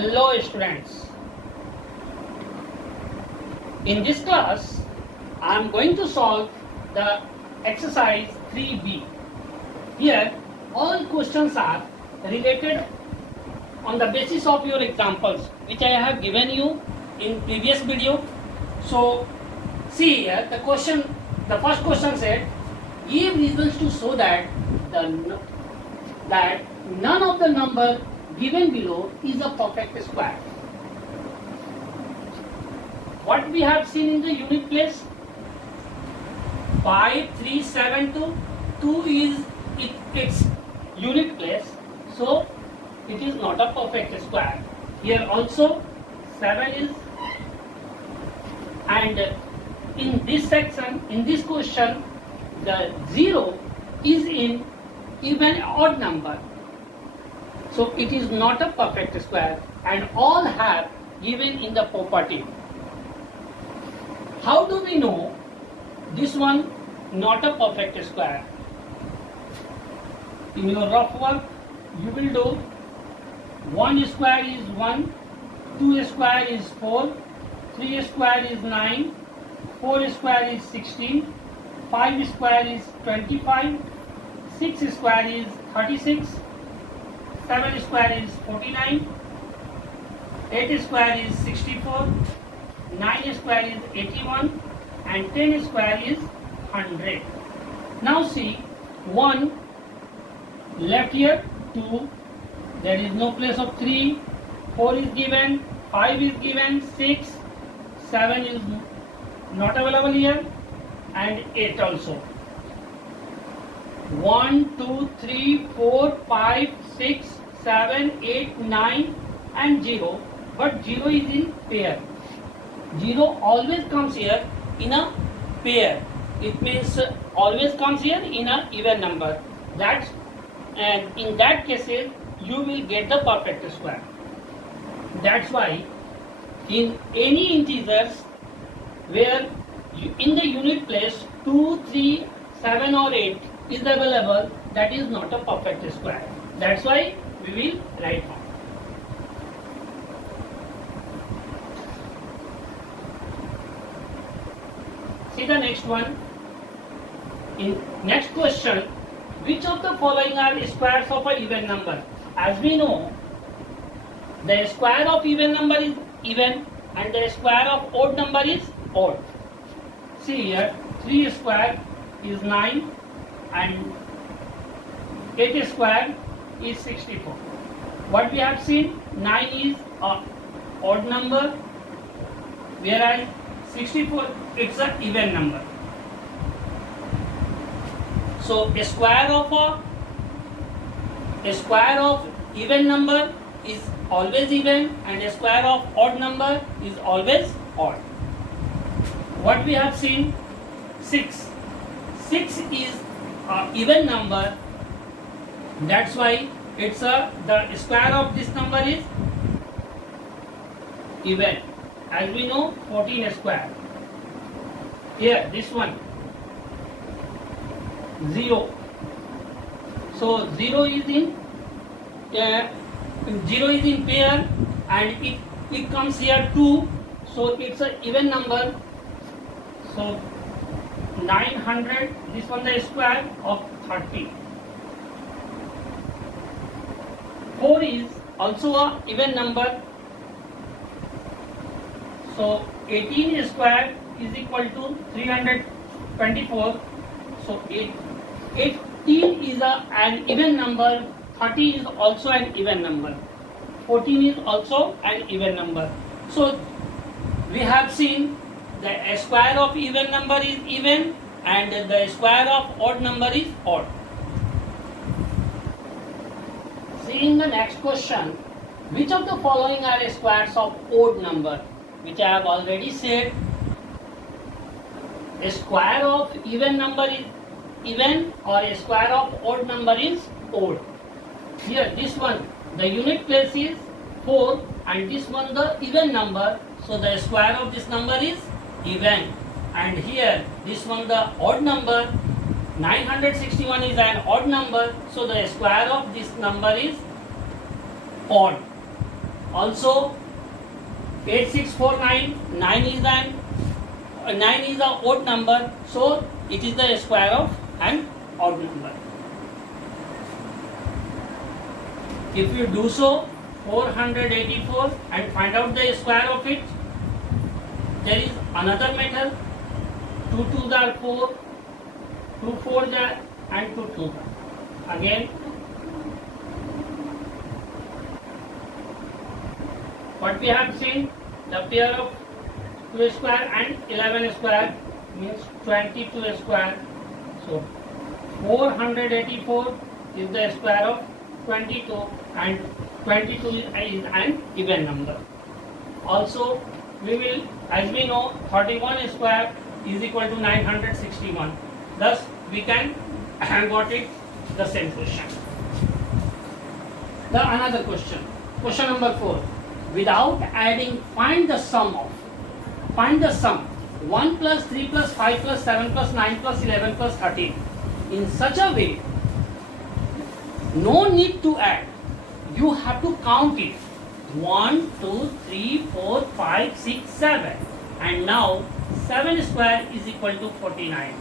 Hello students. In this class, I am going to solve the exercise 3B. Here, all questions are related on the basis of your examples, which I have given you in previous video. So, see here, the first question said, give reasons to show that none of the number given below is a perfect square. What we have seen in the unit place, 5, 3, 7, 2 is its unit place, so it is not a perfect square. Here also 7 is, and in this section, in this question, the 0 is in even odd number. So it is not a perfect square, and all have given in the property. How do we know this one not a perfect square? In your rough work, you will do 1 square is 1, 2 square is 4, 3 square is 9, 4 square is 16, 5 square is 25, 6 square is 36, 7 square is 49, 8 square is 64, 9 square is 81, and 10 square is 100. Now see, 1 left here, 2, there is no place of 3, 4 is given, 5 is given, 6, 7 is not available here, and 8 also. 1, 2, 3, 4, 5, 6, 7, 8, 9 and 0, but 0 is in pair. 0 always comes here in a pair. It means always comes here in a even number. And in that cases you will get the perfect square. That's why in any integers where in the unit place 2, 3, 7 or 8 is available, that is not a perfect square. That's why we will write down. See the next one. In next question, which of the following are squares of an even number? As we know, the square of even number is even and the square of odd number is odd. See here, 3 square is 9 and 8 square is 64. What we have seen, 9 is an odd number, whereas 64 it's an even number. So a square of even number is always even, and a square of odd number is always odd. What we have seen, 6. 6 is an even number. That's why it's the square of this number is even. As we know, 14 square. Here, this one, 0. So 0 is in pair, and it comes here 2. So it's an even number. So 900. This one the square of 30. 4 is also a even number. So 18 square is equal to 324. So 18 is an even number. 30 is also an even number. 14 is also an even number. So we have seen the square of even number is even and the square of odd number is odd. Seeing the next question, which of the following are squares of odd number? Which I have already said, a square of even number is even or a square of odd number is odd. Here this one, the unit place is 4 and this one the even number, so the square of this number is even. And here this one the odd number, 961 is an odd number, so the square of this number is odd. Also 8649, 9 is an odd number, so it is the square of an odd number. If you do so, 484 and find out the square of it, there is another method. 2 2s are 4, 2 4s are and 2 2s are. Again, what we have seen, the pair of 2 square and 11 square means 22 square. So 484 is the square of 22 and 22 is an even number. Also, we will, as we know, 31 square is equal to 961. Thus, we can got it the same question. The another question. Question number 4. Without adding, find the sum. 1 plus 3 plus 5 plus 7 plus 9 plus 11 plus 13 in such a way, no need to add. You have to count it. 1, 2, 3, 4, 5, 6, 7. And now 7 square is equal to 49.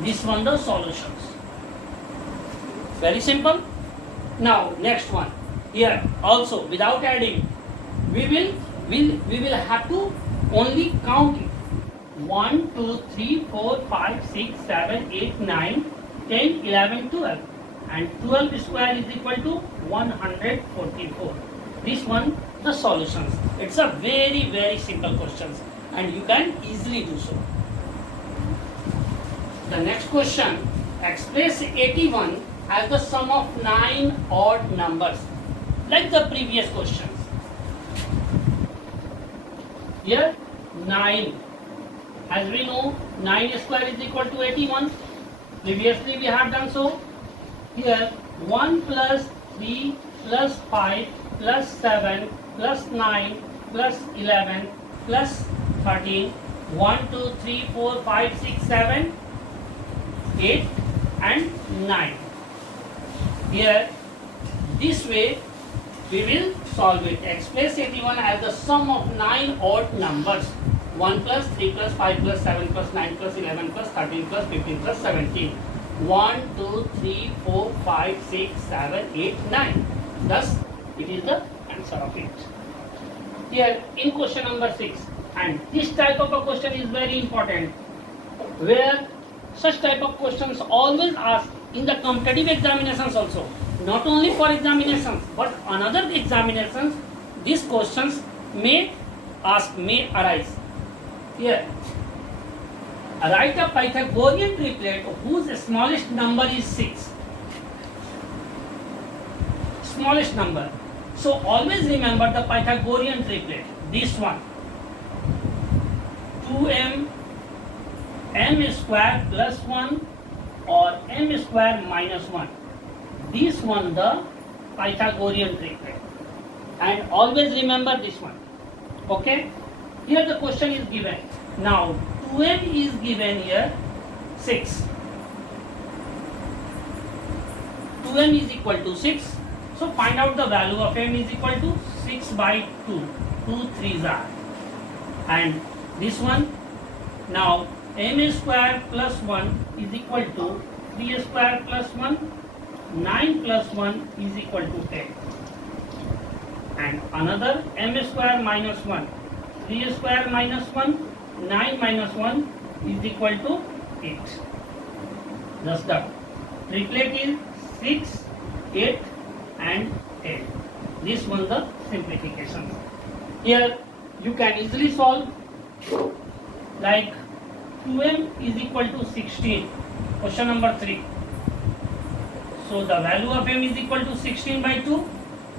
This one the solutions. Very simple. Now next one. Here also without adding, we will have to only count it. 1, 2, 3, 4, 5, 6, 7, 8, 9, 10, 11, 12. And 12 square is equal to 144. This one the solutions. It's a very simple questions and you can easily do so. The next question, express 81 as the sum of 9 odd numbers like the previous questions. Here 9, as we know, 9 square is equal to 81. Previously we have done so. Here 1 plus 3 plus 5 plus 7 plus 9 plus 11 plus 13. 1, 2, 3, 4, 5, 6, 7, 8 and 9. Here this way we will solve it. Express 81 as the sum of 9 odd numbers. 1 plus 3 plus 5 plus 7 plus 9 plus 11 plus 13 plus 15 plus 17. 1, 2, 3, 4, 5, 6, 7, 8, 9. Thus, it is the answer of it. Here in question number 6, and this type of a question is very important, where such type of questions always asked in the competitive examinations also. Not only for examinations, but another examinations, these questions may arise. Here, write a Pythagorean triplet whose smallest number is 6. Smallest number. So always remember the Pythagorean triplet. This one. 2m, m square plus 1 or m square minus 1. This one the Pythagorean triplet. And always remember this one. Okay? Here the question is given. Now 2m is given here 6. 2m is equal to 6. So find out the value of m is equal to 6 by 2. 2 3s are. And this one, now m square plus 1 is equal to 3 square plus 1. 9 plus 1 is equal to 10. And another m square minus 1. 3 square minus 1. 9 minus 1 is equal to 8. Thus the triplet is 6, 8 and 10. This one the simplification. Here you can easily solve like 2m is equal to 16. Question number 3. So the value of m is equal to 16 by 2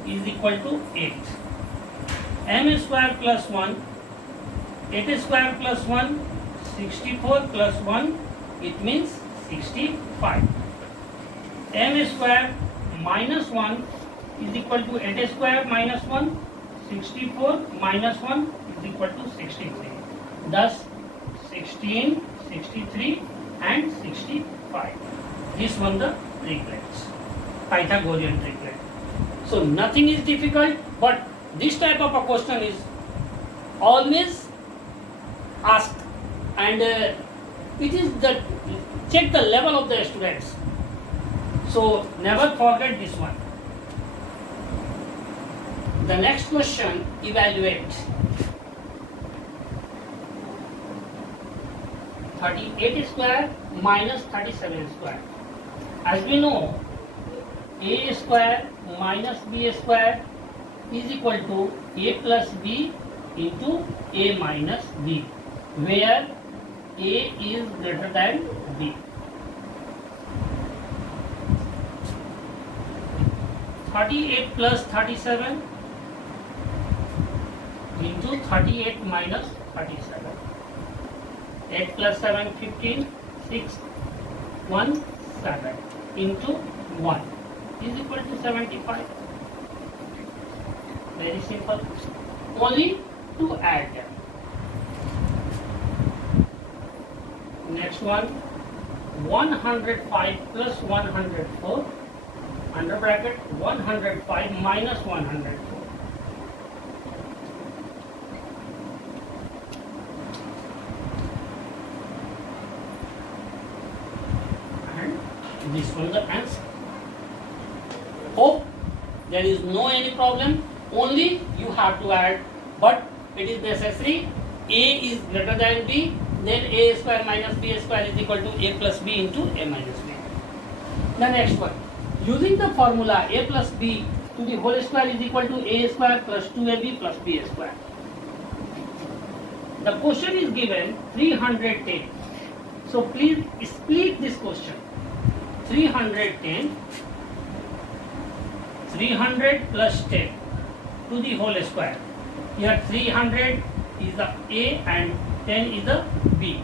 is equal to 8. M square plus 1, 8 square plus 1, 64 plus 1, it means 65. M square minus 1 is equal to 8 square minus 1, 64 minus 1 is equal to 63. Thus 16, 63 and 65. This one the triplets, Pythagorean triplet. So nothing is difficult, but This type of a question is always asked, and it is the check the level of the students. So never forget this one. The next question, evaluate 38 square minus 37 square. As we know, a square minus b square is equal to a plus b into a minus b, where a is greater than b. 38 plus 37 into 38 minus 37. 8 plus 7, 15, 6, 1, 7 into 1 is equal to 75. Very simple. Only to add them. Next one, 105 plus 104 under bracket 105 minus 104. This one the answer. Hope there is no any problem, only you have to add, but it is necessary a is greater than b, then a square minus b square is equal to a plus b into a minus b. The next one, using the formula a plus b to the whole square is equal to a square plus 2ab plus b square. The question is given 310. So please split this question. 310, 300 plus 10 to the whole square. Here 300 is the a and 10 is the b.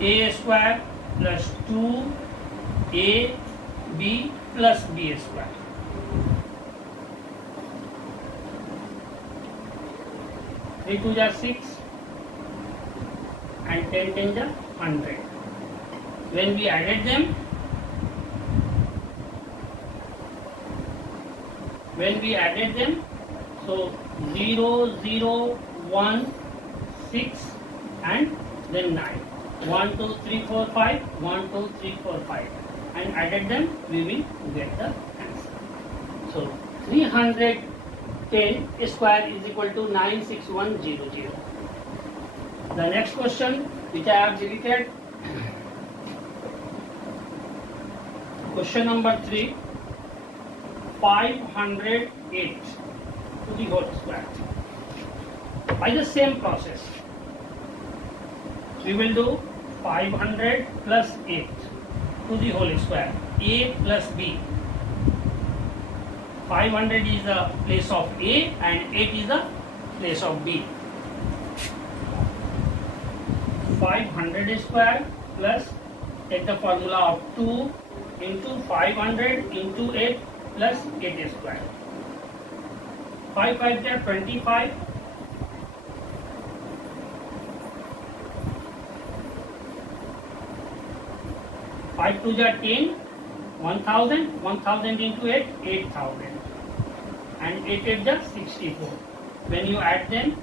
A square plus 2ab plus b square. Three two are 6 and 10 10 are 100. When we added them, so 0, 0, 1, 6 and then 9. 1, 2, 3, 4, 5, 1, 2, 3, 4, 5 and added them, we will get the answer. So 310 square is equal to 96100. The next question which I have deleted, question number 3, 508 to the whole square. By the same process, we will do 500 plus 8 to the whole square, a plus b. 500 is the place of a and 8 is the place of b. 500 square plus, take the formula of 2 into 500 into 8 plus 8 square. 5 5 are 25. 5 2 are 10. 1000. 1000 into 8, 8000. And 8 8 are 64. When you add them,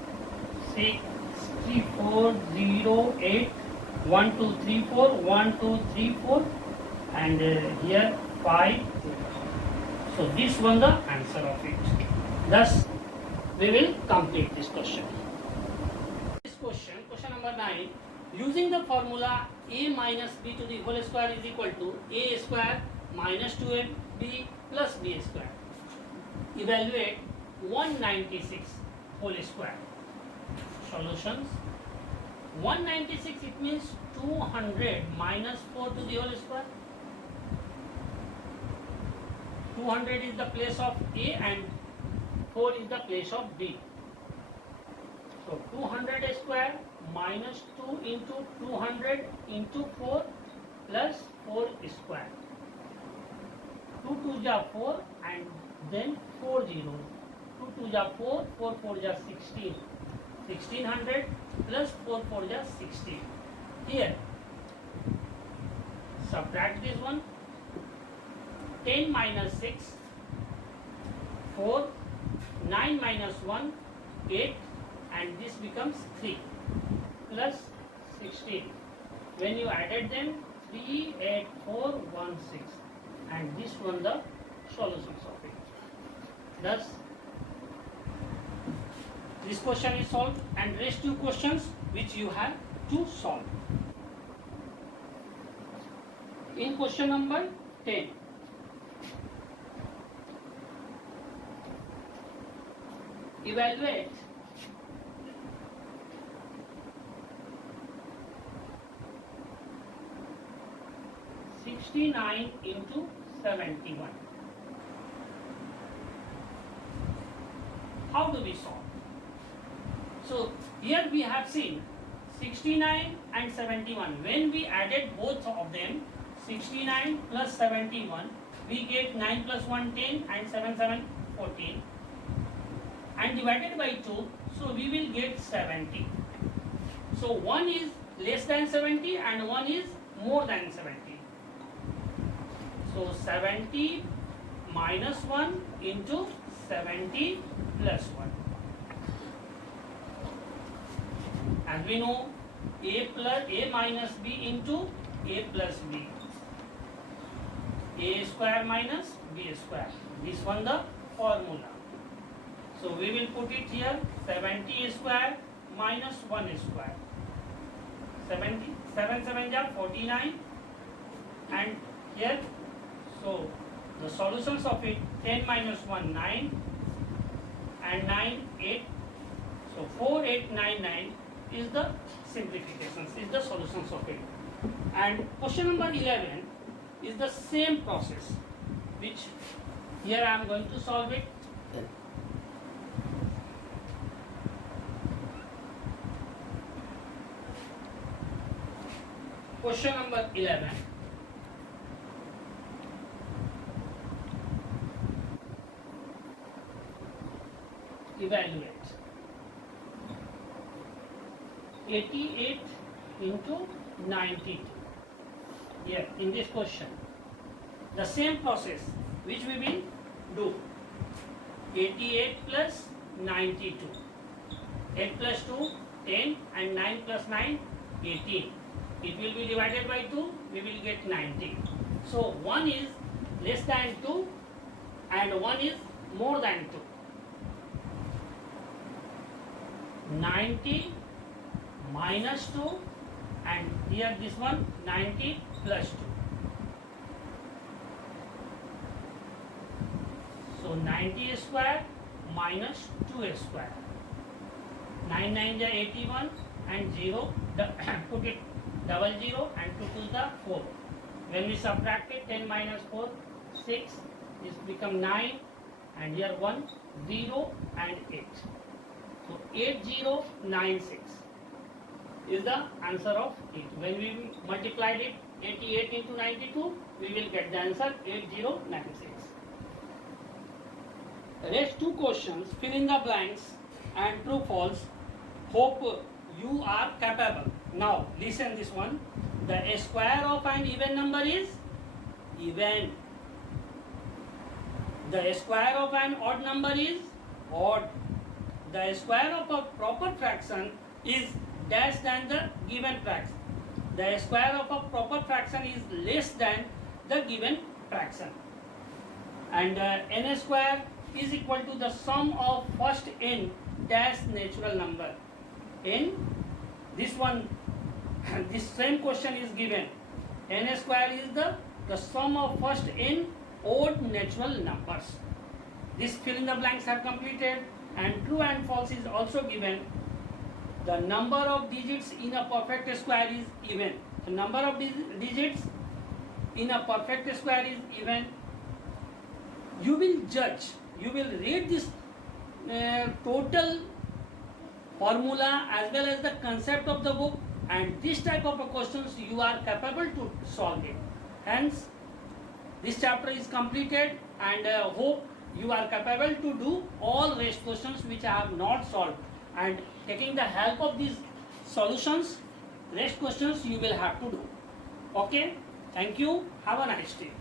64, 0, 8, 1 2 3 4, 1 2 3 4 and here 5. So this one the answer of it. Thus we will complete this question. This question number 9, using the formula a minus b to the whole square is equal to a square minus 2ab plus b square. Evaluate 196 whole square. Solutions. 196, it means 200 minus 4 to the whole square. 200 is the place of a and 4 is the place of b. So 200 square minus 2 into 200 into 4 plus 4 square. 2 2 are 4 and then 4 zeros. 2 2 are 4, 4 4 are 16. 1600 plus 4 4 are 16. Here, subtract this one. 10 minus 6, 4, 9 minus 1, 8, and this becomes 3 plus 16. When you added them, 3, 8, 4, 1, 6, and this one the solutions of it. Thus, this question is solved, and rest two questions which you have to solve. In question number 10, evaluate (69) into 71. How do we solve? So here we have seen 69 and 71. When we added both of them, 69 plus 71, we get 9 plus 1, 10, and 7, 7, 14. And divided by 2, so we will get 70. So one is less than 70 and one is more than 70. So 70 minus 1 into 70 plus 1. As we know, A minus B into A plus B. A square minus B square. This one the formula. So we will put it here, 70 square minus 1 square. 70, 7 7 ja 49, and here, so the solutions of it, 10 minus 1, 9, and 9, 8. So 4, 8, 9, 9 is the simplifications, is the solutions of it. And question number 11 is the same process, which here I am going to solve it. Question number 11. Evaluate 88 into 92. Here in this question, the same process which we will do. 88 plus 92. 8 plus 2, 10, and 9 plus 9, 18. It will be divided by 2, we will get 90. So 1 is less than 2 and 1 is more than 2. 90 minus 2, and here this one 90 plus 2. So 90 square minus 2 square. 9 9 is 81 and 0, put it double 0 and 2 to the 4. When we subtract it, 10 minus 4, 6, this become 9, and here 1, 0 and 8. So 8096 is the answer of it. When we multiplied it, 88 into 92, we will get the answer 8096. Rest two questions, fill in the blanks and true false. Hope you are capable. Now listen this one. The square of an even number is even. The square of an odd number is odd. The square of a proper fraction is less than the given fraction. The square of a proper fraction is less than the given fraction. And n square is equal to the sum of first n dash natural number. N, this one, this same question is given. N square is the sum of first n odd natural numbers. This fill in the blanks are completed, and true and false is also given. The number of digits in a perfect square is even. The number of digits in a perfect square is even. You will judge, you will read this total formula as well as the concept of the book, and this type of questions you are capable to solve it. Hence, this chapter is completed, and hope you are capable to do all rest questions which I have not solved, and taking the help of these solutions, rest questions you will have to do. Okay, thank you, have a nice day.